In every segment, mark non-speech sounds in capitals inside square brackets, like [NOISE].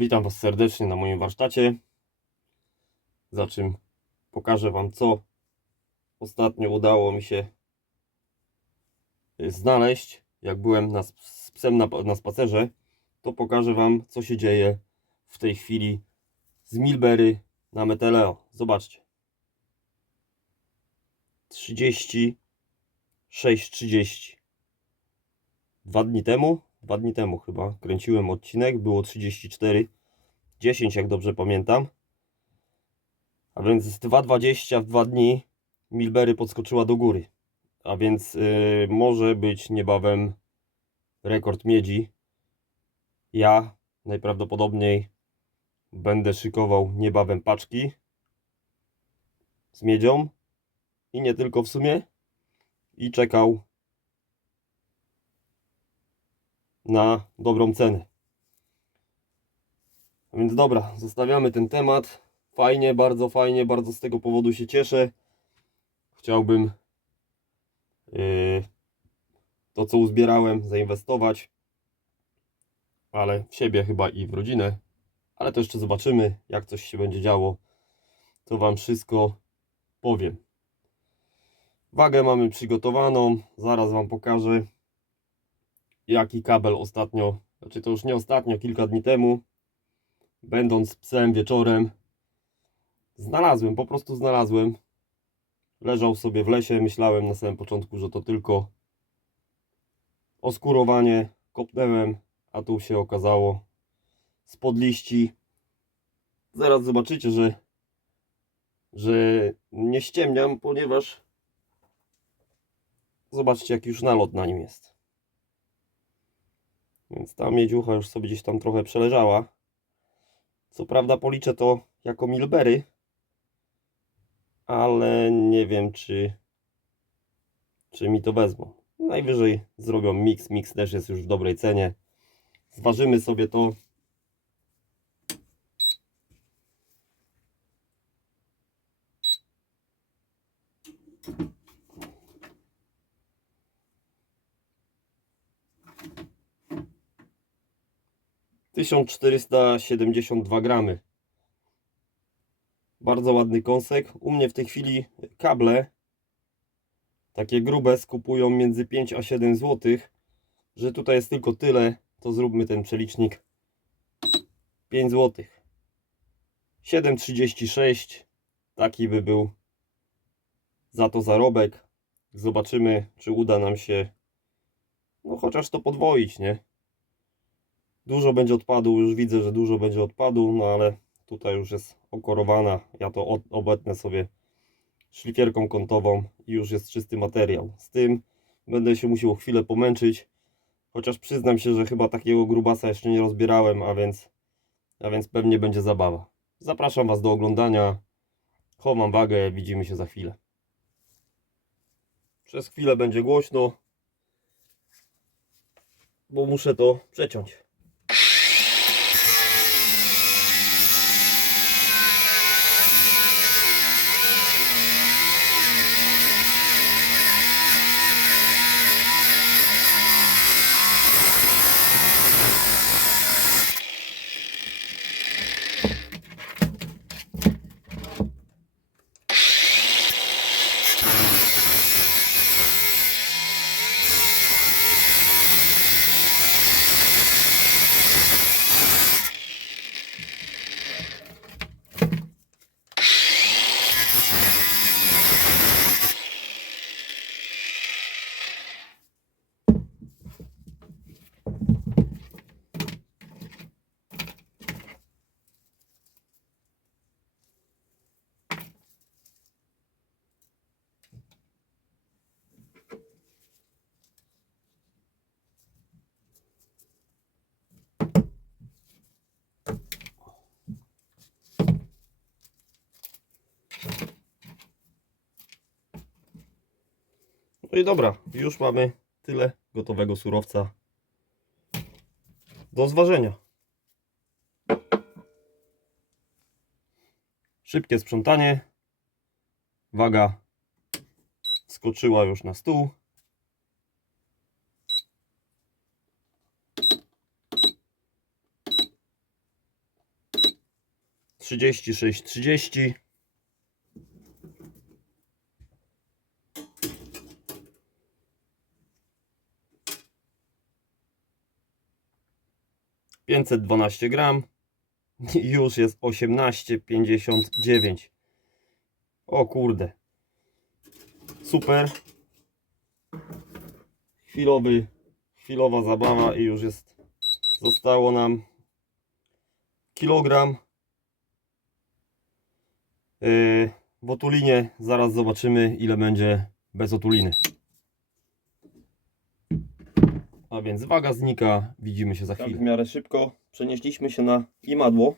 Witam Was serdecznie na moim warsztacie. Za czym pokażę Wam, co ostatnio udało mi się y, znaleźć. Jak byłem na, z psem na, na spacerze, to pokażę Wam, co się dzieje w tej chwili z Milbery na Meteleo. Zobaczcie. 36,30. Dwa dni temu, dwa dni temu chyba, kręciłem odcinek, było 34, 10 jak dobrze pamiętam. A więc z 2,20 w dwa dni Milbery podskoczyła do góry. A więc yy, może być niebawem rekord miedzi. Ja najprawdopodobniej będę szykował niebawem paczki z miedzią i nie tylko w sumie i czekał na dobrą cenę. Więc dobra, zostawiamy ten temat. Fajnie, bardzo fajnie, bardzo z tego powodu się cieszę. Chciałbym yy, to, co uzbierałem, zainwestować, ale w siebie chyba i w rodzinę. Ale to jeszcze zobaczymy, jak coś się będzie działo. To Wam wszystko powiem. Wagę mamy przygotowaną, zaraz Wam pokażę jaki kabel ostatnio, znaczy to już nie ostatnio, kilka dni temu, będąc psem wieczorem, znalazłem, po prostu znalazłem. Leżał sobie w lesie, myślałem na samym początku, że to tylko oskurowanie, kopnąłem, a tu się okazało spod liści. Zaraz zobaczycie, że, że nie ściemniam, ponieważ zobaczcie jaki już nalot na nim jest. Więc ta miedziucha już sobie gdzieś tam trochę przeleżała. Co prawda policzę to jako milbery, ale nie wiem czy, czy mi to wezmą. Najwyżej zrobią mix. Mix też jest już w dobrej cenie. Zważymy sobie to. Tysiąc czterysta siedemdziesiąt dwa gramy. Bardzo ładny kąsek. U mnie w tej chwili kable takie grube skupują między 5 a 7 zł. Że tutaj jest tylko tyle, to zróbmy ten przelicznik 5 zł. 7,36 taki by był za to zarobek. Zobaczymy, czy uda nam się no chociaż to podwoić, nie? Dużo będzie odpadu, już widzę, że dużo będzie odpadu, no ale tutaj już jest okorowana. Ja to obetnę sobie szlifierką kątową i już jest czysty materiał. Z tym będę się musiał chwilę pomęczyć, chociaż przyznam się, że chyba takiego grubasa jeszcze nie rozbierałem, a więc, a więc pewnie będzie zabawa. Zapraszam Was do oglądania. Chowam wagę, widzimy się za chwilę. Przez chwilę będzie głośno, bo muszę to przeciąć. No i dobra, już mamy tyle gotowego surowca do zważenia. Szybkie sprzątanie. Waga skoczyła już na stół. Trzydzieści sześć, trzydzieści. 512 gram. [LAUGHS] Już jest 18,59. O kurde. Super. Chwilowy, chwilowa zabawa i już jest. Zostało nam kilogram. Yy, w otulinie zaraz zobaczymy ile będzie bez otuliny. A więc waga znika, widzimy się za chwilę. Tak w miarę szybko przenieśliśmy się na imadło.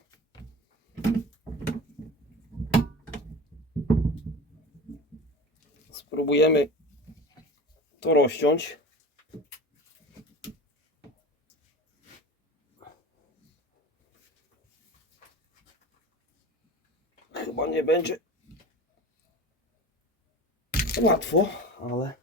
Spróbujemy to rozciąć. Chyba nie będzie łatwo, ale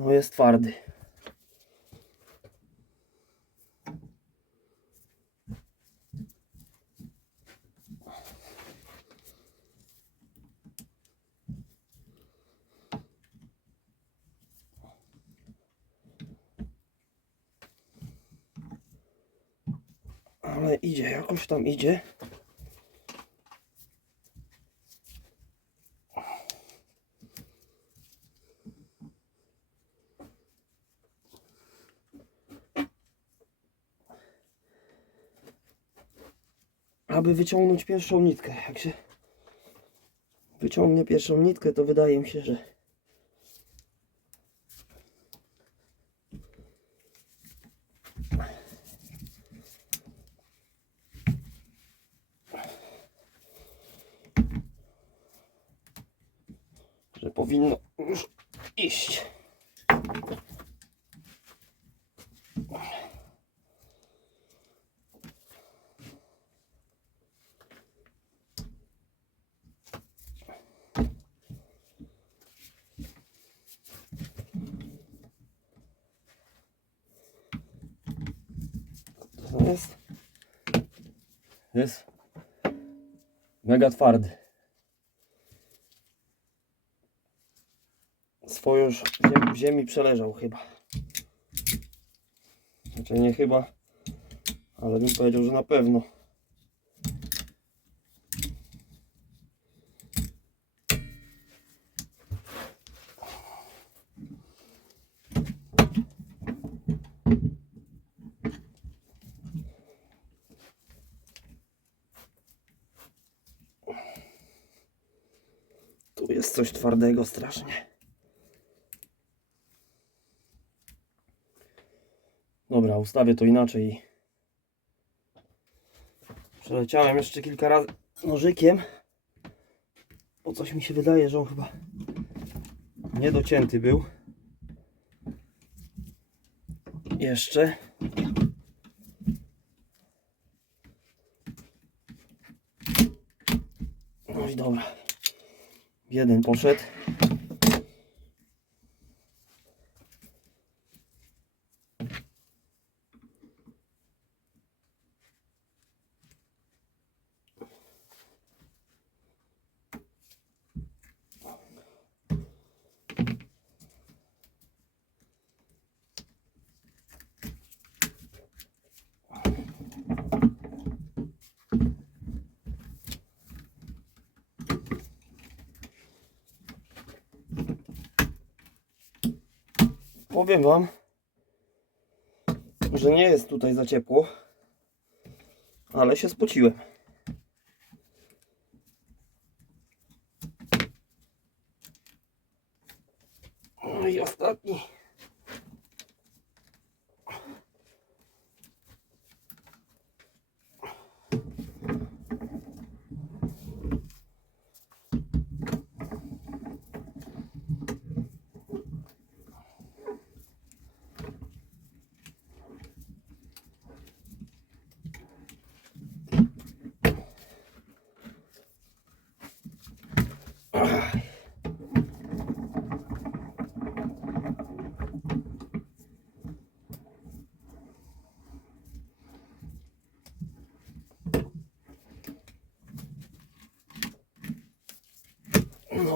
no jest twardy. Ale idzie, jakoś tam idzie. Aby wyciągnąć pierwszą nitkę. Jak się wyciągnie pierwszą nitkę, to wydaje mi się, że że powinno już iść. Jest jest mega twardy. Swoją już w ziemi przeleżał chyba. Znaczy nie chyba, ale bym powiedział, że na pewno. Jest coś twardego strasznie. Dobra, ustawię to inaczej. Przeleciałem jeszcze kilka razy nożykiem. Bo coś mi się wydaje, że on chyba niedocięty był. Jeszcze. No i dobra. Il y a une ponchette. Powiem Wam, że nie jest tutaj za ciepło, ale się spociłem. No i ostatni. No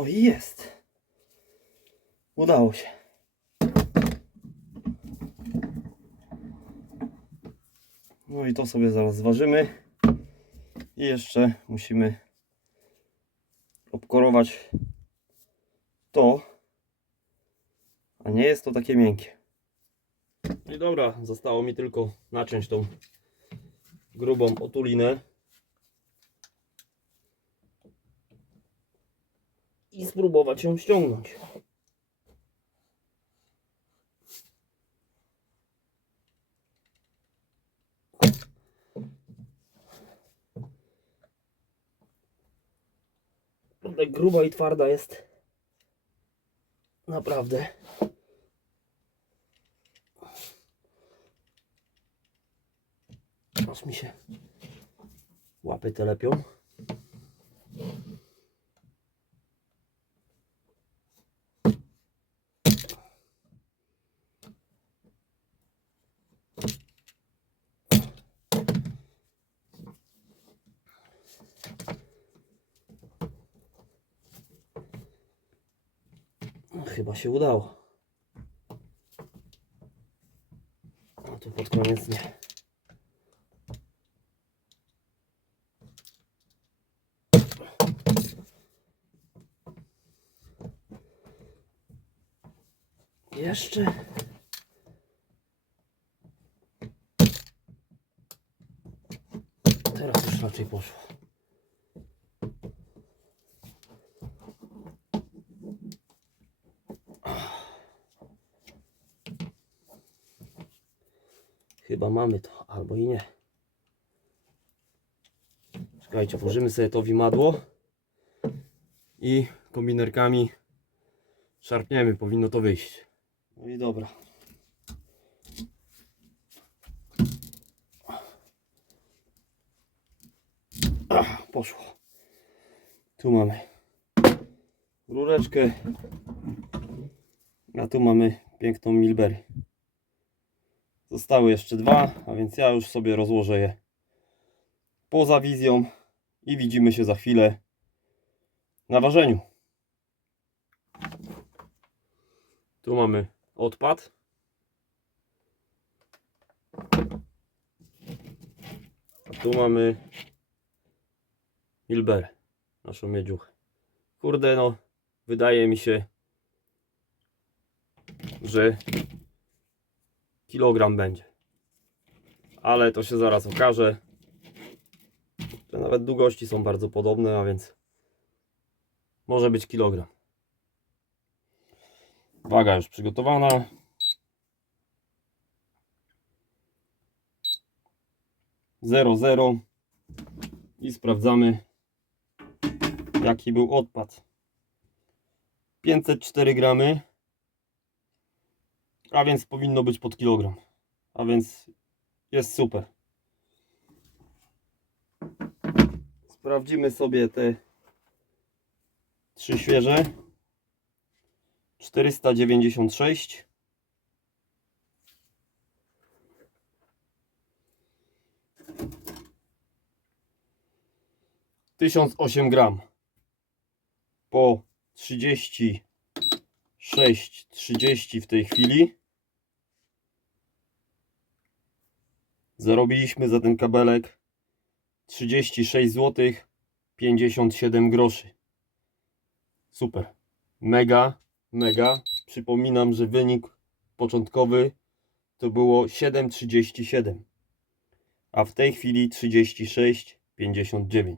i jest. Udało się. No i to sobie zaraz zważymy. I jeszcze musimy obkorować to. A nie jest to takie miękkie. No i dobra, zostało mi tylko naciąć tą grubą otulinę. I spróbować ją ściągnąć. Kurde, gruba i twarda jest. Naprawdę. Aż mi się łapy telepią. Chyba się udało. A tu pod koniec nie. Jeszcze. Teraz już raczej poszło. Chyba mamy to, albo i nie. Czekajcie, włożymy sobie to w imadło i kombinerkami szarpniemy, powinno to wyjść. No i dobra. Ach, poszło. Tu mamy rureczkę, a tu mamy piękną Milberry. Zostały jeszcze dwa, a więc ja już sobie rozłożę je poza wizją i widzimy się za chwilę na ważeniu. Tu mamy odpad. Tu mamy Milberę, naszą miedziuchę. Kurde no, wydaje mi się, że kilogram będzie. Ale to się zaraz okaże. Nawet długości są bardzo podobne, a więc może być kilogram. Waga już przygotowana. Zero, zero. I sprawdzamy, jaki był odpad. 504 gramy. A więc powinno być pod kilogram. A więc jest super. Sprawdzimy sobie te trzy świeże. 496 1008 gram po 36 30 w tej chwili zarobiliśmy za ten kabelek 36 zł 57 groszy. Super. Mega mega. Przypominam, że wynik początkowy to było 7,37 a w tej chwili 36,59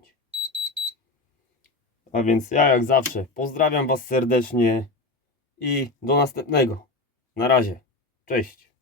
a więc ja jak zawsze pozdrawiam Was serdecznie i do następnego. Na razie, cześć